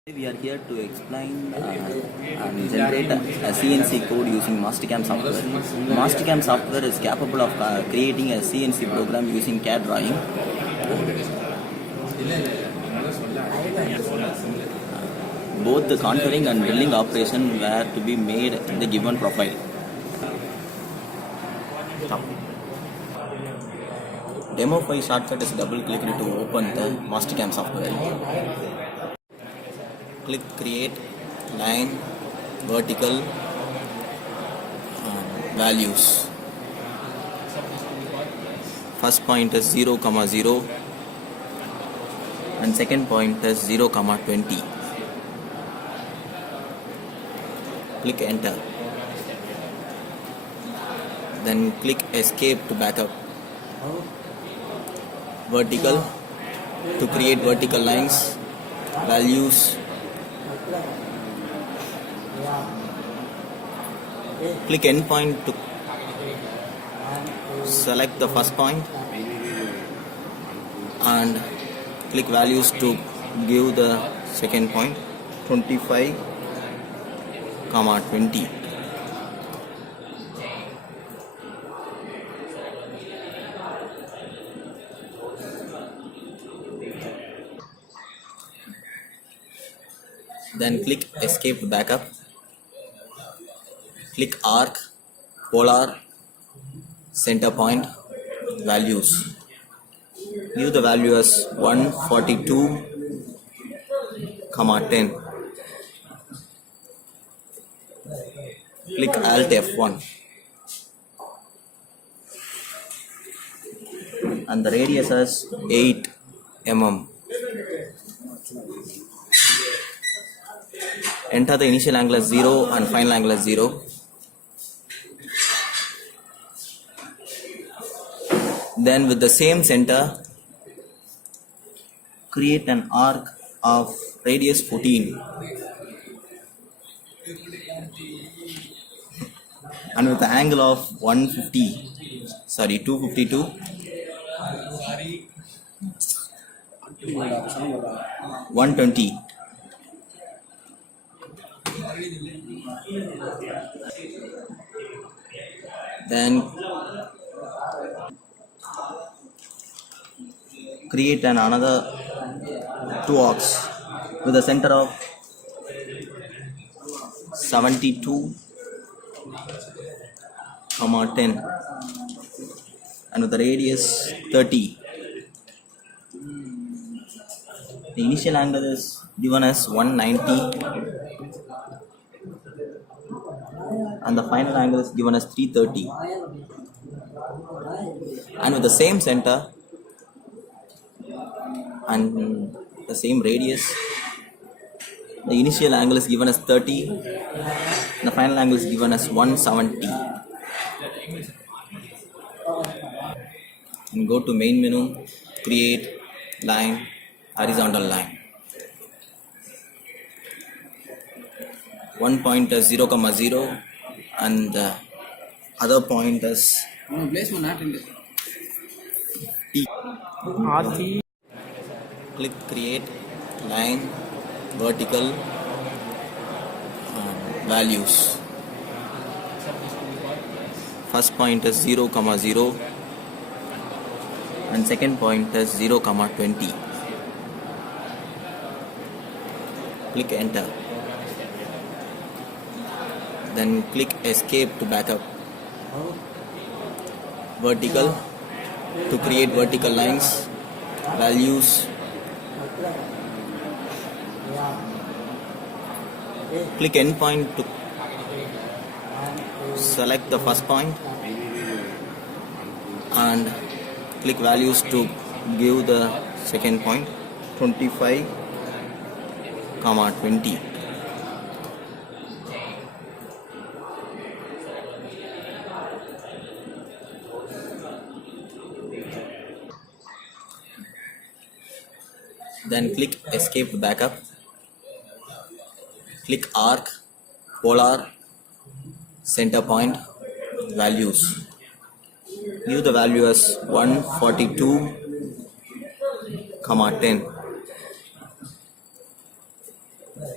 We are here to explain and generate a CNC code using Mastercam software. Mastercam software is capable of creating a CNC program using CAD drawing. Both the contouring and drilling operation were to be made in the given profile. Stop. Demo file shortcut is double click to open the Mastercam software. Click create line vertical values. First point is 0, 0 and second point is 0, 20. Click enter. Then click escape to backup. Vertical to create vertical lines, values. Click endpoint to select the first point and click values to give the second point 25, 20. Then click escape to backup. Click arc, polar, center point, values. Give the value as 142, 10. Click Alt F1. And the radius is 8 mm. Enter the initial angle as 0 and final angle as 0. Then with the same center, create an arc of radius 14 and with the angle of 252, (120). Then create another two arcs with a center of 72, 10 and with the radius 30. The initial angle is given as 190 and the final angle is given as 330. And with the same center and the same radius, the initial angle is given as 30 and the final angle is given as 170. And go to main menu, create line, horizontal line. One point is 0, 0 and the other point is T. Click create line vertical values. First point is 0, 0 and second point is 0, 20. Click enter. Then click escape to backup. Vertical to create vertical lines, values. Click endpoint to select the first point and click values to give the second point 25, 20. Then click escape to backup. Click arc, polar, center point, values. Give the value as 142, 10.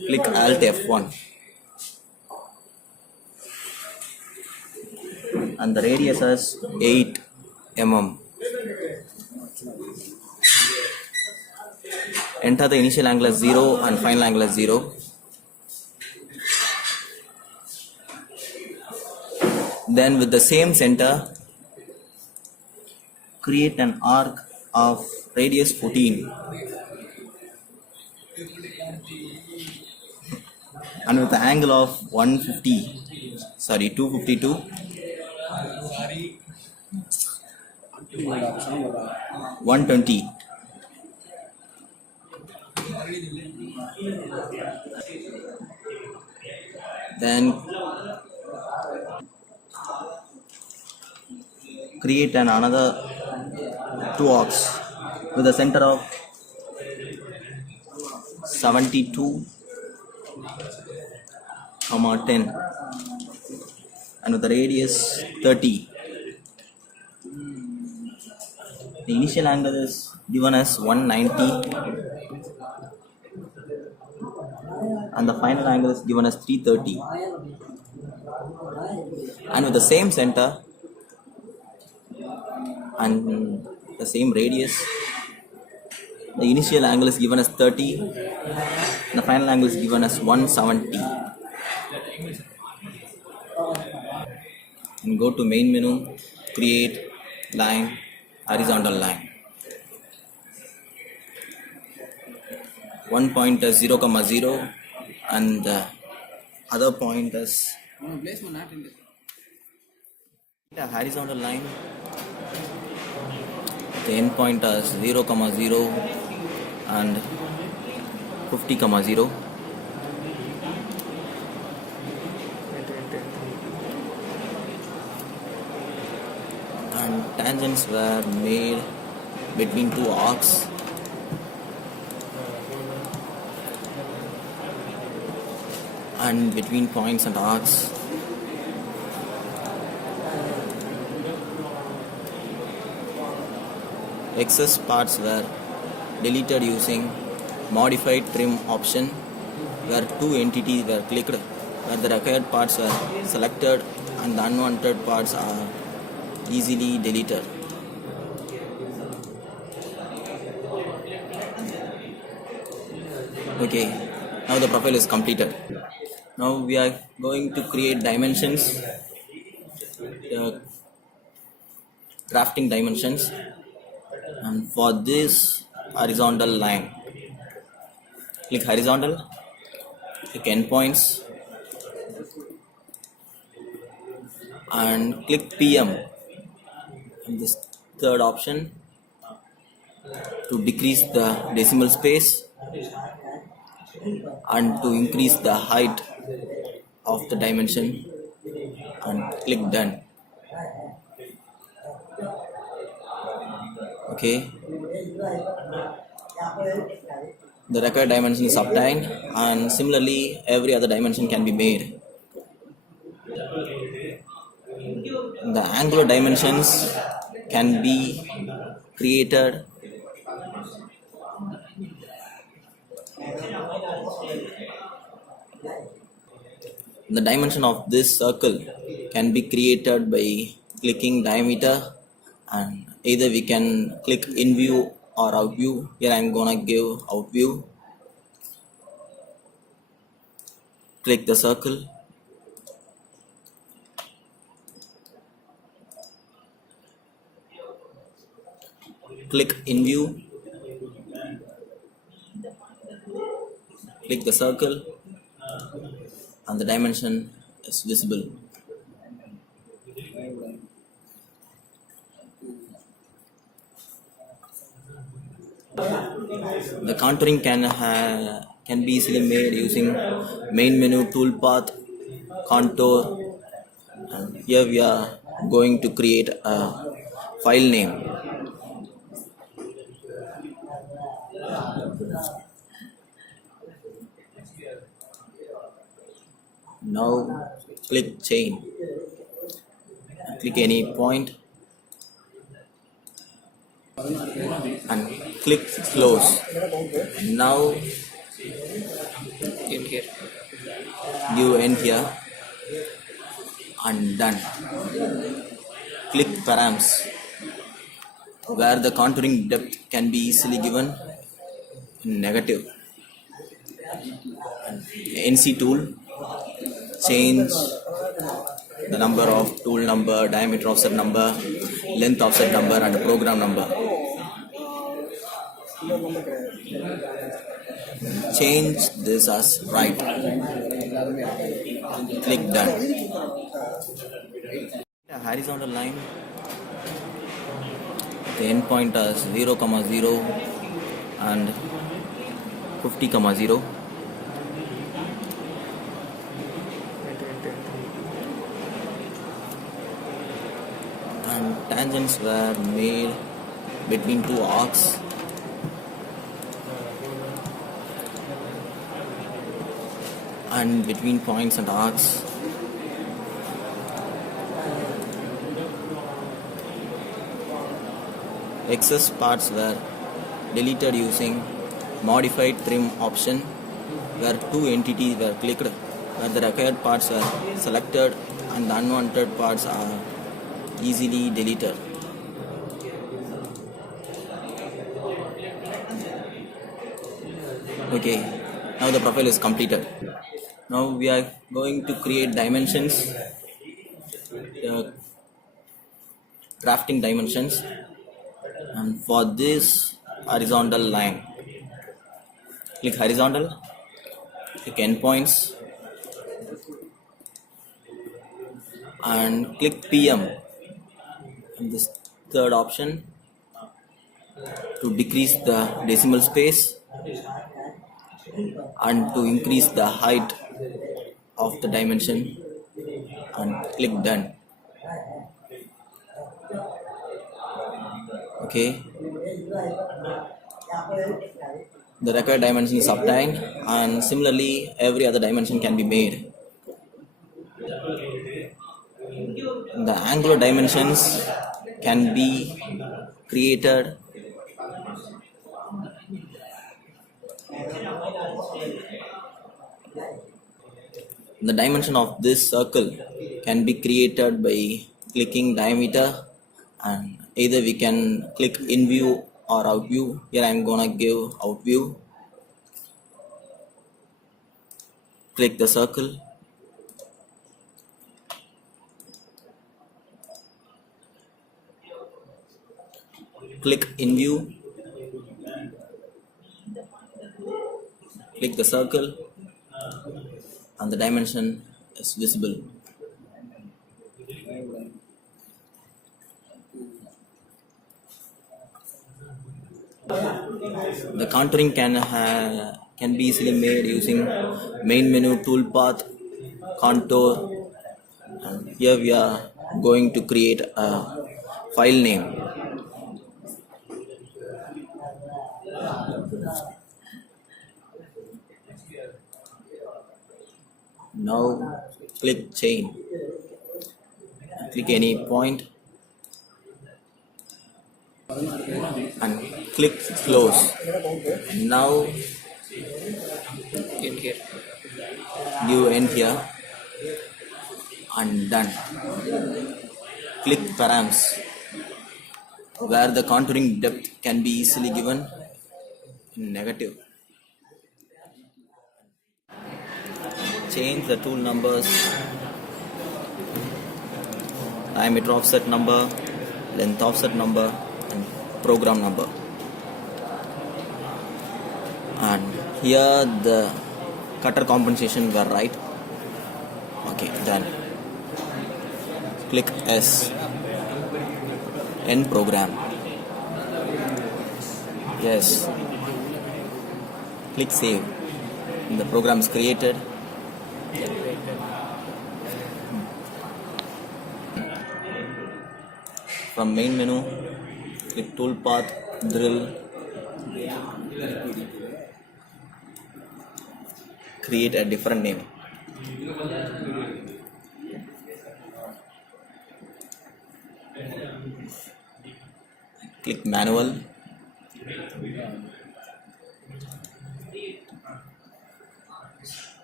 Click Alt F1 and the radius is 8 mm. Enter the initial angle as 0 and final angle as 0. Then with the same center, create an arc of radius 14 and with the angle of 252, 120. Then create another two arcs with a center of 72, 10 and with the radius 30. The initial angle is given as 190 and the final angle is given as 330. And with the same center and the same radius, the initial angle is given as 30 and the final angle is given as 170. And go to main menu, create line, horizontal line. One point is 0, 0 and the other point is a horizontal line. The end point is 0, 0 and 50, 0. And tangents were made between two arcs. And between points and arcs. Excess parts were deleted using modified trim option, where two entities were clicked, where the required parts were selected and the unwanted parts are easily deleted. Okay, now the profile is completed. Now we are going to create dimensions, crafting dimensions, and for this horizontal line, click horizontal, click endpoints and click PM and this third option to decrease the decimal space and to increase the height of the dimension and click done. Okay, the required dimension is obtained and similarly every other dimension can be made. The angular dimensions can be created the dimension of this circle can be created by clicking diameter, and either we can click in view or out view. Here I am gonna give out view. Click the circle. Click in view. Click the circle and the dimension is visible. The contouring can be easily made using main menu, toolpath, contour, and here we are going to create a file name. Now click chain, click any point and click close. Now in here. Give end here and done. Click params where the contouring depth can be easily given in negative. NC tool, change the number of tool number, diameter offset number, length offset number and program number. Change this as right. Click done. A horizontal line, the endpoint as 0, 0 and 50, 0. And tangents were made between two arcs. And between points and arcs. Excess parts were deleted using modified trim option where two entities were clicked, where the required parts were selected and the unwanted parts are easily deleted. Okay, now the profile is completed. Now we are going to create dimensions, crafting dimensions, and for this horizontal line, click horizontal, click endpoints and click PM and this third option to decrease the decimal space and to increase the height of the dimension and click done. Okay, the required dimension is obtained and similarly every other dimension can be made. The angular dimensions can be created the dimension of this circle can be created by clicking diameter, and either we can click in view or out view. Here I am gonna give out view. Click the circle. Click in view. Click the circle and the dimension is visible. The contouring can be easily made using main menu toolpath, contour, and here we are going to create a file name. Now click chain, click any point and click close. Now In here. give end here and done. Click params where the contouring depth can be easily given in negative. Change the tool numbers, diameter offset number, length offset number and program number. And here the cutter compensation were right. Okay, done. Click S. End program. Yes. Click save. The program is created. From main menu, click toolpath, drill, create a different name. Click manual.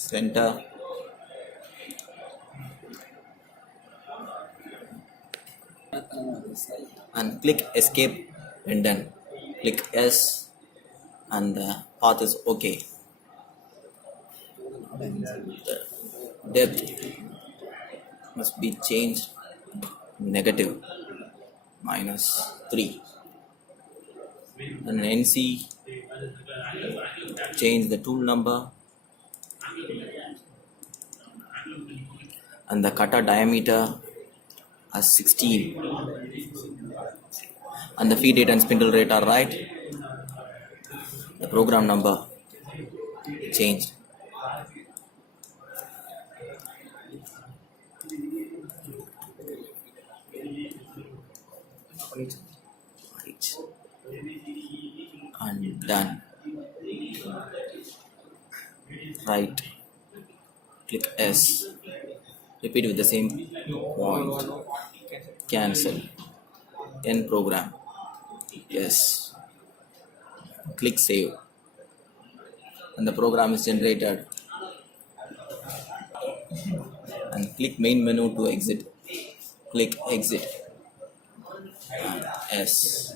center, and click escape when done. Click yes and the path is okay. The depth must be changed negative -3. And NC, change the tool number and the cutter diameter as 16, and the feed rate and spindle rate are right. The program number changed. Right. And done. Right. Click S. Repeat with the same point. Cancel. End program. Yes. Click save. And the program is generated. And click main menu to exit. Click exit. And S.